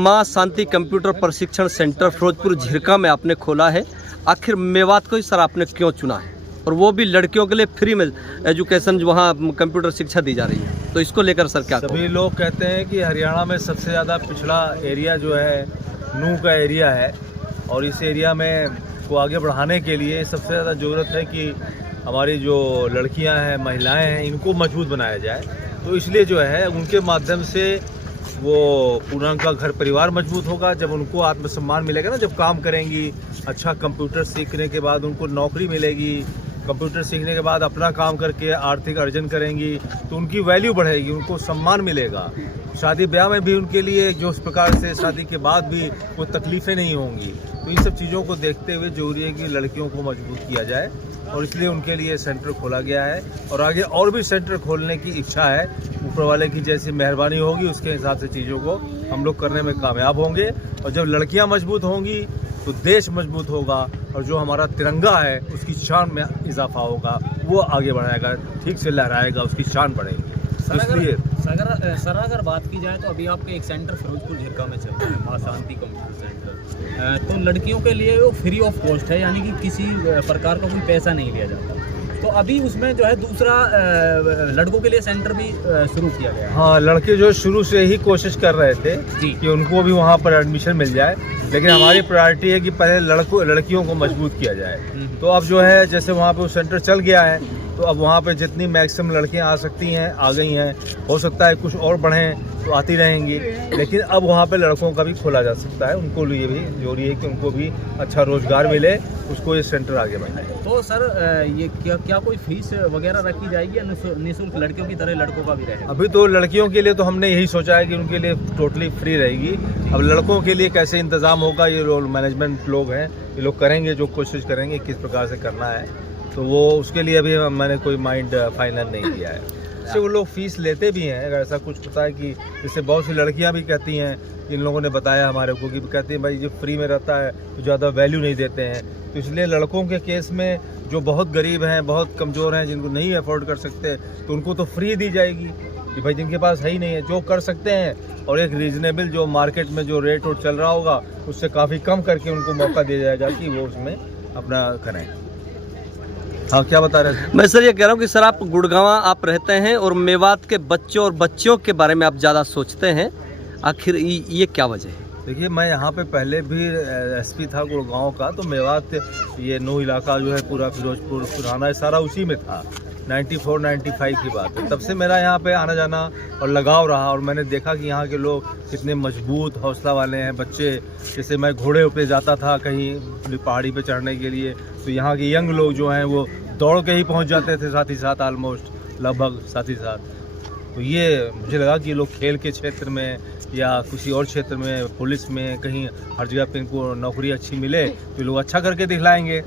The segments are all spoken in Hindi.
माँ शांति कंप्यूटर प्रशिक्षण सेंटर फिरोजपुर झिरका में आपने खोला है। आखिर मेवात को ही सर आपने क्यों चुना है, और वो भी लड़कियों के लिए फ्री में एजुकेशन जो वहाँ कंप्यूटर शिक्षा दी जा रही है, तो इसको लेकर सर क्या सभी लोग कहते हैं कि हरियाणा में सबसे ज़्यादा पिछड़ा एरिया जो है नूह का एरिया है, और इस एरिया में को आगे बढ़ाने के लिए सबसे ज़्यादा ज़रूरत है कि हमारी जो लड़कियां हैं, महिलाएं हैं, इनको मजबूत बनाया जाए। तो इसलिए जो है उनके माध्यम से वो पूरा उनका घर परिवार मजबूत होगा। जब उनको आत्मसम्मान मिलेगा ना, जब काम करेंगी, अच्छा कंप्यूटर सीखने के बाद उनको नौकरी मिलेगी, कंप्यूटर सीखने के बाद अपना काम करके आर्थिक अर्जन करेंगी, तो उनकी वैल्यू बढ़ेगी, उनको सम्मान मिलेगा। शादी ब्याह में भी उनके लिए जो इस प्रकार से शादी के बाद भी कोई तकलीफ़ें नहीं होंगी। तो इन सब चीज़ों को देखते हुए जरूरी है कि लड़कियों को मजबूत किया जाए, और इसलिए उनके लिए सेंटर खोला गया है। और आगे और भी सेंटर खोलने की इच्छा है। ऊपर वाले की जैसी मेहरबानी होगी उसके हिसाब से चीज़ों को हम लोग करने में कामयाब होंगे। और जब लड़कियां मजबूत होंगी तो देश मजबूत होगा, और जो हमारा तिरंगा है उसकी शान में इजाफा होगा, वो आगे बढ़ाएगा, ठीक से लहराएगा, उसकी शान बढ़ेगी। इसलिए सर अगर बात की जाए तो अभी आपके एक सेंटर फिरोजपुर झिरका में चल रहा है, माँ शांति कंप्यूटर सेंटर, तो लड़कियों के लिए वो फ्री ऑफ कॉस्ट है, यानी कि किसी प्रकार का कोई पैसा नहीं लिया जाता। तो अभी उसमें जो है दूसरा लड़कों के लिए सेंटर भी शुरू किया गया है। हाँ, लड़के जो शुरू से ही कोशिश कर रहे थे कि उनको भी वहाँ पर एडमिशन मिल जाए, लेकिन हमारी प्रायोरिटी है कि पहले लड़कियों को मजबूत किया जाए। तो अब जो है जैसे वहाँ पे वो सेंटर चल गया है, तो अब वहाँ पे जितनी मैक्सिमम लड़कियाँ आ सकती हैं आ गई हैं। हो सकता है कुछ और बढ़ें तो आती रहेंगी, लेकिन अब वहाँ पे लड़कों का भी खोला जा सकता है। उनको लिए भी जरूरी है कि उनको भी अच्छा रोजगार मिले, उसको ये सेंटर आगे बढ़ाए। तो सर ये क्या कोई फीस वगैरह रखी जाएगी या निःशुल्क लड़कियों की तरह लड़कों का भी रहेगा? अभी तो लड़कियों के लिए तो हमने यही सोचा है कि उनके लिए टोटली फ्री रहेगी। अब लड़कों के लिए कैसे इंतजाम होगा, ये मैनेजमेंट लोग हैं, ये लोग करेंगे, जो कोशिश करेंगे किस प्रकार से करना है, तो वो उसके लिए अभी मैंने कोई माइंड फाइनल नहीं किया है। इससे वो लोग फीस लेते भी हैं। अगर ऐसा कुछ होता है कि जैसे बहुत सी लड़कियां भी कहती हैं, इन लोगों ने बताया हमारे को, कि कहती हैं भाई ये फ्री में रहता है तो ज़्यादा वैल्यू नहीं देते हैं। तो इसलिए लड़कों के केस में जो बहुत गरीब हैं, बहुत कमज़ोर हैं, जिनको नहीं अफोर्ड कर सकते, तो उनको तो फ्री दी जाएगी कि भाई जिनके पास है ही नहीं है, जो कर सकते हैं, और एक रीजनेबल जो मार्केट में जो रेट चल रहा होगा उससे काफ़ी कम करके उनको मौका दिया जाएगा कि वो उसमें अपना करें। हाँ, क्या बता रहे थे? मैं सर ये कह रहा हूँ कि सर आप गुड़गांव आप रहते हैं और मेवात के बच्चों और बच्चियों के बारे में आप ज़्यादा सोचते हैं, आखिर ये क्या वजह है? देखिए, मैं यहाँ पे पहले भी एसपी था गुड़गांव का, तो मेवात ये नूह इलाका जो है पूरा फिरोजपुर पुराना सारा उसी में था। 94-95 की बात है। तब से मेरा यहाँ पे आना जाना और लगाव रहा, और मैंने देखा कि यहाँ के लोग कितने मजबूत हौसला वाले हैं। बच्चे, जैसे मैं घोड़े पे जाता था कहीं पहाड़ी पे चढ़ने के लिए, तो यहाँ के यंग लोग जो हैं वो दौड़ के ही पहुँच जाते थे, साथ ही साथ ऑलमोस्ट लगभग साथ ही साथ। तो ये मुझे लगा कि लोग खेल के क्षेत्र में या किसी और क्षेत्र में, पुलिस में, कहीं हर जगह पे इनको नौकरी अच्छी मिले तो लोग अच्छा करके दिखलाएंगे।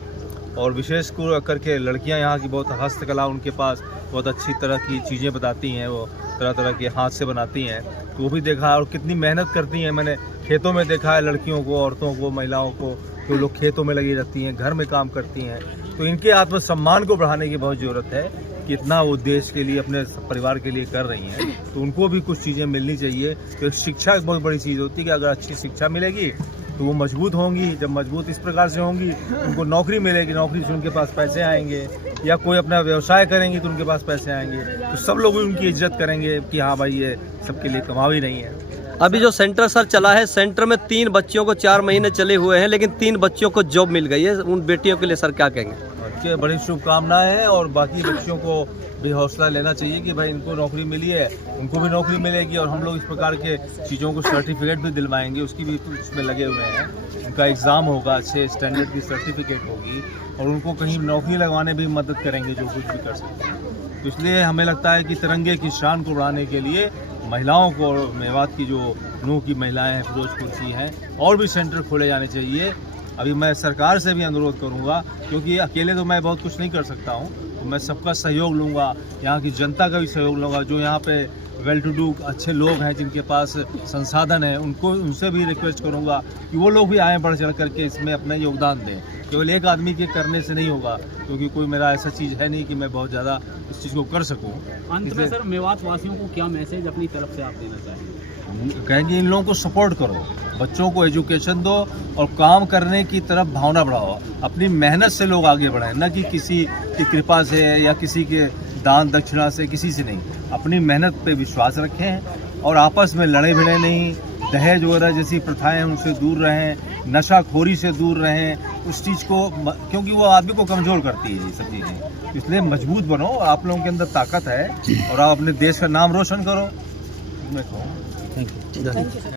और विशेष करके लड़कियां यहाँ की बहुत हस्तकला, उनके पास बहुत अच्छी तरह की चीज़ें बताती हैं, वो तरह तरह के हाथ से बनाती हैं, तो वो भी देखा है। और कितनी मेहनत करती हैं, मैंने खेतों में देखा है लड़कियों को, औरतों को, महिलाओं को, तो लोग खेतों में लगी रहती हैं, घर में काम करती हैं। तो इनके आत्मसम्मान को बढ़ाने की बहुत ज़रूरत है। कितना वो देश के लिए, अपने परिवार के लिए कर रही हैं, तो उनको भी कुछ चीज़ें मिलनी चाहिए। तो शिक्षा एक बहुत बड़ी चीज़ होती है कि अगर अच्छी शिक्षा मिलेगी तो वो मजबूत होंगी। जब मजबूत इस प्रकार से होंगी, उनको नौकरी मिलेगी, नौकरी से उनके पास पैसे आएंगे, या कोई अपना व्यवसाय करेंगी तो उनके पास पैसे आएंगे, तो सब लोग उनकी इज्जत करेंगे कि हाँ भाई ये सबके लिए कमाई नहीं है। अभी जो सेंटर सर चला है, सेंटर में 3 बच्चियों को 4 महीने चले हुए हैं, लेकिन 3 बच्चियों को जॉब मिल गई है। उन बेटियों के लिए सर क्या कहेंगे? बड़ी शुभकामनाएं हैं, और बाकी बच्चियों को भी हौसला लेना चाहिए कि भाई इनको नौकरी मिली है, उनको भी नौकरी मिलेगी। और हम लोग इस प्रकार के चीज़ों को सर्टिफिकेट भी दिलवाएंगे, उसकी भी उसमें लगे हुए हैं। उनका एग्ज़ाम होगा, अच्छे स्टैंडर्ड की सर्टिफिकेट होगी, और उनको कहीं नौकरी लगवाने भी मदद करेंगे, जो कुछ भी कर सकते हैं। तो इसलिए हमें लगता है कि तिरंगे की शान को बढ़ाने के लिए महिलाओं को, और मेवात की जो नूह की महिलाएँ हैं, फिरोजपुर की हैं, और भी सेंटर खोले जाने चाहिए। अभी मैं सरकार से भी अनुरोध करूंगा, क्योंकि अकेले तो मैं बहुत कुछ नहीं कर सकता हूं, तो मैं सबका सहयोग लूंगा, यहाँ की जनता का भी सहयोग लूंगा। जो यहाँ पे वेल टू डू अच्छे लोग हैं, जिनके पास संसाधन है, उनसे भी रिक्वेस्ट करूंगा कि वो लोग भी आए बढ़ चढ़ करके इसमें अपना योगदान दें। केवल एक आदमी के करने से नहीं होगा, क्योंकि कोई मेरा ऐसा चीज़ है नहीं कि मैं बहुत ज़्यादा इस चीज़ को कर सकूँ। अंत में सर मेवात वासियों को क्या मैसेज अपनी तरफ से आप देना चाहेंगे? कहेंगे इन लोगों को सपोर्ट करो, बच्चों को एजुकेशन दो और काम करने की तरफ भावना बढ़ाओ। अपनी मेहनत से लोग आगे बढ़ें, न कि किसी की कृपा से या किसी के दान दक्षिणा से, किसी से नहीं। अपनी मेहनत पे विश्वास रखें और आपस में लड़े भिड़े नहीं, दहेज वगैरह जैसी प्रथाएं हैं उनसे दूर रहें, नशाखोरी से दूर रहें, उस चीज़ को, क्योंकि वो आदमी को कमज़ोर करती है ये सब चीज़ें। इसलिए मजबूत बनो, आप लोगों के अंदर ताकत है और आप अपने देश का नाम रोशन करो। मैं कहूँ धन्यवाद।